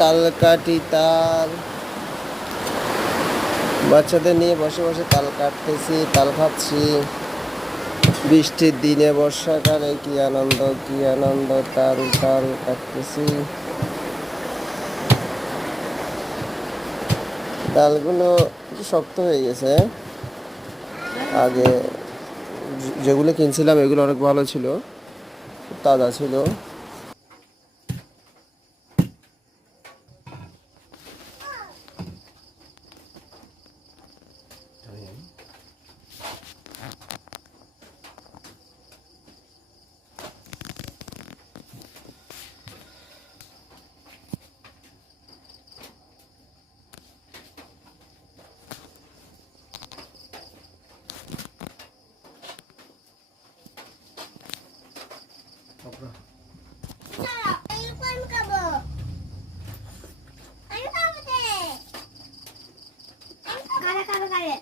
তাল কাটি তাল, বাচ্চাদের নিয়ে বসে বসে তাল কাটতেছি, তাল খাচ্ছি। বৃষ্টির দিনে বর্ষাকালে কি আনন্দ, কি আনন্দ, তাল তাল কাটতেছি। তালগুলো একটু শক্ত হয়ে গেছে। আগে যেগুলো কিনছিলাম এগুলো অনেক ভালো ছিল, তাজা ছিল। Kare.